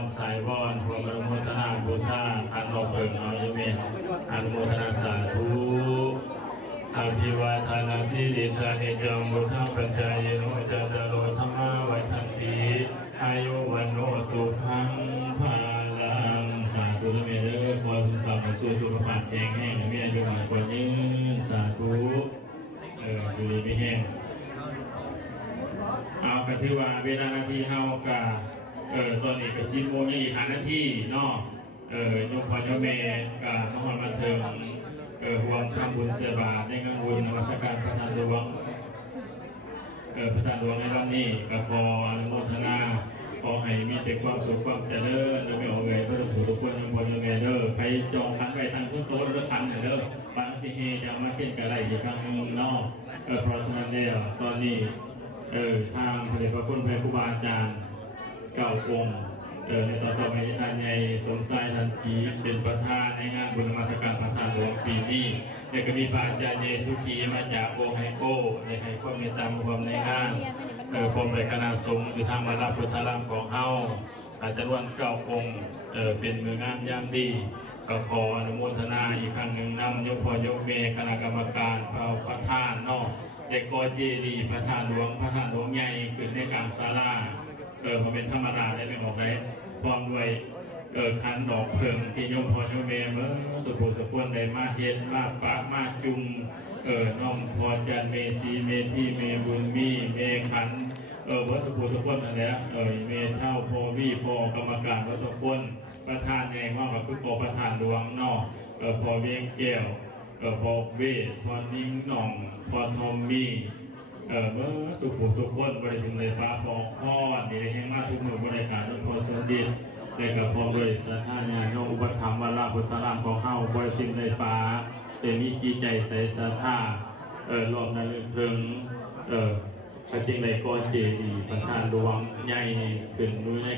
รสายวอนพวกอนุโมทนาบูชาอันเราเกิดเอาอยู่เมตอนุโมทนาสาธุอภิวาทานาสีริสาเนจังบุทธปัญจายโนจัตตโรธรรมาวัฏันติอายุวันโนสุขังภาลังสาธุเมตเด้อขอถึงความสู่สุขภาพแข็งแรงมีอายุมั่นขวัญยืนสาธุดูดีไม่แห้งเอากระทือว่าเวลานาทีเฮากะตอนนี้กระซิบโมงยังอีก5 นาทีเนาะยกพรยกเมกะมหาบันเทิงรวมทำบุญเสียบาทในงานบุญนมัสการพระธาตุหลวงพระธาตุหลวงในวันนี้ก็ขออนุโมทนาขอให้มีแต่ความสุขความเจริญและไม่ออกเลยเพื่อถูกทุกคนยังพอยังไงเด้อใครจองคันไว้ตั้งต้นโต๊ะแล้วคันเด้อปันสิเฮจะมาเก่งกับอะไรอีกครั้งหนึ่งเนาะเพราะฉะนั้นเนี่ยตอนนี้ทางพระเดชพระคุณพระครูบาอาจารย์9 องค์ในตอนสมัยท่านใหญ่สมชายทันทีเป็นประธานในงานบุญนมัสการพระธาตุหลวงปีนี้และก็มีพระอาจารย์เยสุขีมาจากวงไฮโก้ในให้ความเมตตาความในงานพรมในคณะสงฆ์อยู่ทางมาลาพุทธารามของเฮาอาจารย์วัน9 องค์เป็นมืองานยามดีก็ขออนุโมทนาอีกครั้งหนึ่งนำยกพ่อยกเมคณะกรรมการพระธาตุนอกเด็กกอเจดีพระธาตุหลวงพระธาตุหลวงใหญ่ขึ้นในกลางศาลามาเป็นธรรมดาได้ไม่ออกได้พร้อมด้วยคันดอกเพิ่งที่ยมพรยมเมเมื่อสุภุสุพนได้มาเฮ็ดมาปะมาจุงน้องพรจันเมสีเมที่เมบุญมีเมขันวัดสุภุสุพนนั่นแหละเมเท่าพอวีพอกรรมการวัดสุพนประธานใหญ่มากกับผู้ปกประธานหลวงนอกพอเวียงแก้วพอเวทพอนิ่งหน่องพอทอมมีเมื่อสุขสุขคนบริถึงเลยฟ้าพอพ่อดีแห่งมาทุกหมู่บริการพอสมดิษได้กับพอโดยสถาญาโนอุปธรรมวราพุทธรามของเฮาบริถึงเลยฟ้าเต็มจิตใจใส่ศรัทธารอบนั้นถึงจริงเลยก็เจดีย์ประธานหลวงใหญ่ขึ้นด้วย